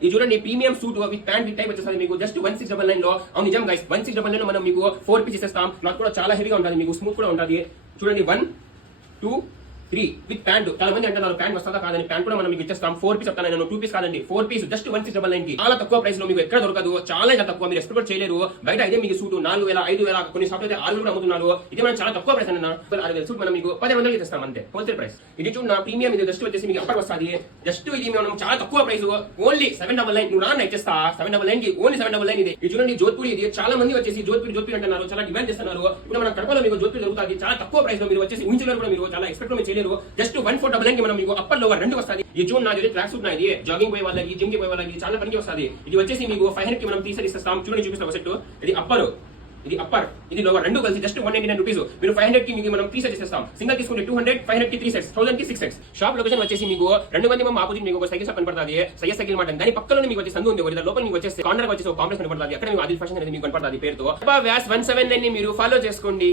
ఇది చూడండి premium suit with pant with type వచ్చేసి మీకు జస్ట్ 1699 లో. అవును నిజం గైస్, 1699 లో మనం మీకు 4 పీసెస్ ఇస్తాం. క్లాత్ కూడా చాలా హెవీగా ఉంటుంది, మీకు స్మూత్ కూడా ఉంటుంది. చూడండి 1 2 3 విత్ ప్యాంట్. చాలా మంది అంటున్నారు ప్యాంట్ వస్తుందా కాదని. ప్యాంట్ కూడా మనం మీకు ఇచ్చేస్తాం. 4 పీస్ చెప్తాను నేను, 2 పీస్ కాదండి, 4 పీస్ జస్ట్ 1699 కి. చాలా తక్కువ ప్రైస్ లో మీకు ఎక్కడ దొరకదు, చాలా తక్కువ, మీరు ఎక్స్పెక్ట్ చేయలేరు. బయట ఇదే మీకు సూట్ 4000 5000 కొన్ని షాప్ అయితే 6000 కూడా అమ్ముతున్నారు. ఇది మనం చాలా తక్కువ ప్రైస్ అన్న 6000 సూట్ మనం మీకు 1500 ఇస్తాం అంతే, హోల్సేల్ ప్రైస్. ఇది చూడండి ప్రీమియం, ఇది జస్ట్ వచ్చేసి మీకు అప్పర్ వస్తుంది. జస్ట్ ఇది మనం చాలా తక్కువ ప్రైస్, ఓన్లీ 799. నువ్వు రాన్న ఇచ్చేస్తా 799 కి, ఓన్లీ 799 ఇది. ఇది చూడండి జోధ్పూర్, ఇది చాలా మంది వచ్చేసి జోధ్పూర్ అంటున్నారు, చాలా డిమాండ్ చేస్తున్నారు. ఇప్పుడు మన కడపలో మీకు జోధ్పూర్ దొరుకుతుంది చాలా తక్కువ ప్రైస్ లో. మీరు వచ్చేసి ఊహించలేరు కూడా, మీరు చాలా ఎక్స్పెక్ట్ చేయలేరు. జస్ట్ 1499 కి మనం మీకు అప్పర్ లోవర్ రెండు వస్తుంది. ఈ జూన్ నాది ట్రాక్ సూట్ నాది, జాగింగ్ పోయే వాళ్ళకి, జిమ్ కి పోయే వాళ్ళకి చాలా పనికి వస్తుంది. ఇది వచ్చేసి మీకు 500 కి మనం టీషర్ట్ ఇస్తాం. చూడండి చూపిస్తాం సెట్. ఇది అప్పర్, ఇది లోవర్ రెండు కలిసి జస్ట్ 199 రూపీస్. మీరు 500 కి మీకు మనం టీషర్ట్ ఇస్తాం. సింగిల్ తీసుకుంటే 200, 500 కి 3 సెట్స్, 1000 కి 6 సెట్స్. షాప్ లొకేషన్ వచ్చేసి మీకు 2 మంది ఆపోజిట్ మీకు ఒక సైకిల్ షాప్ కనపడుతుంది, సయ్యద్ సైకిల్ మాట. దాని పక్కలోనే మీకు వచ్చే సందు ఉంది, ఒకటి లోపల మీకు వచ్చేసి కార్నర్ వచ్చేసి ఒక కాంప్లెక్స్ కనపడుతుంది. అక్కడ మీకు ఆదిల్ ఫ్యాషన్ అనేది మీకు కనపడుతుంది పేరుతో. వ్యాస్ 179 ని మీరు ఫాలో చేసుకోండి.